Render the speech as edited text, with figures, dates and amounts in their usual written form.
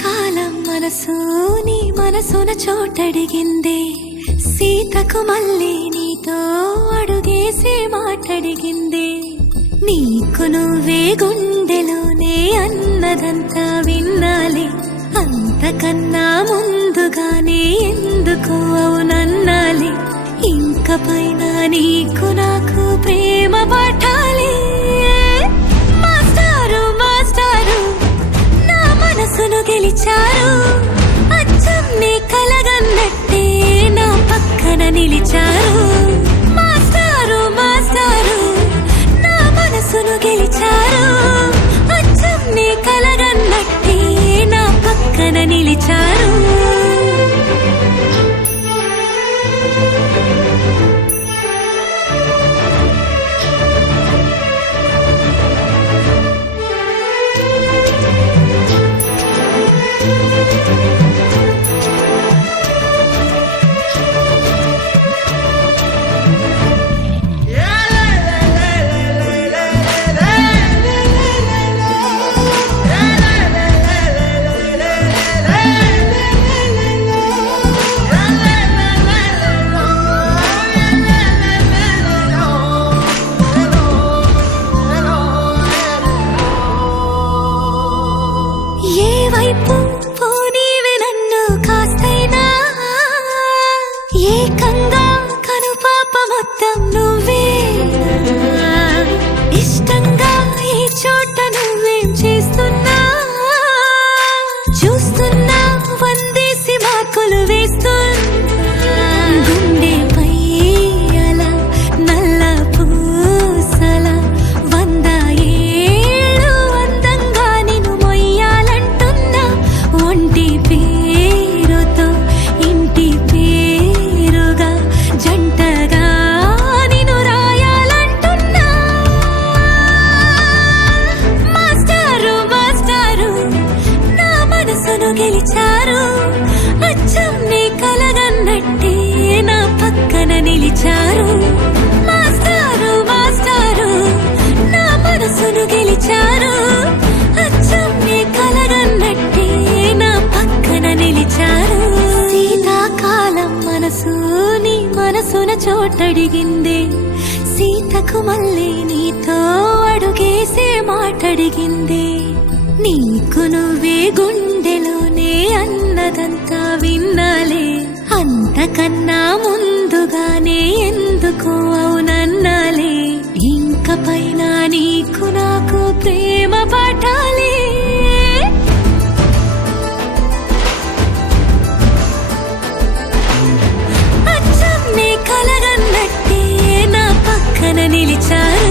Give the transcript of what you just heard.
శీతాకాలం మనసు నీ మనసున చోటడిగిందే, సీతకు మళ్ళీ నీతో అడుగేసి మాటడిగిందే. నీకు నువ్వే గుండెలోనే అన్నదంతా విన్నాలే, అంతకన్నా ముందుగానే ఎందుకు అవునన్నాలే. ఇంక పైన నీకు నాకు ప్రేమ పాఠాలే. మాస్టారు మాస్టారు నా మనసును గెలిచారు, అచ్చం నీ కలగన్నట్టే నా పక్కన నిలిచారు. మాస్టారు మాస్టారు నా మనసును గెలిచారు, అచ్చం నీ కలగన్నట్టే నా పక్కన నిలిచారు. వైపు పోనీవి నన్ను కాస్తైనా, ఏకంగా కనుపాప మొత్తం నువ్వే. ఇష్టంగా ఈ చోట నువ్వేం చేస్తున్నా, చూస్తున్నా వందేసి మార్కులు వేస్తున్నా. గుండెపై అలా నల్ల పూసల 100 ఏళ్ళు అందంగా నిన్ను మొయ్యాలంటున్నా. ఒంటి పేరుతో ఇంటి పేరుగా జంటగా నిన్ను రాయాలంటున్నా. మాస్టారు మాస్టారు నా మనసును గెలిచారు, అచ్చం నీ కలగన్నట్టే నా పక్కన నిలిచారు. మాస్టారు మాస్టారు నా మనసును గెలిచారు, అచ్చం నీ కలగన్నట్టే నా పక్కన నిలిచారు. శీతాకాలం మనసు నీ మనసున చోటడిగిందే, సీతకు మళ్ళీ నీతో అడుగేసే మాటడిగిందే. నీకు నువ్వే గుండెలోనే అన్నదంతా విన్నాలే, అంతకన్నా ముందుగానే ఎందుకు అవునన్నాలే. ఇంక పైన నీకు నాకు ప్రేమ పాఠాలే. అచ్చం నీ కలగన్నట్టే నా పక్కన నిలిచారు.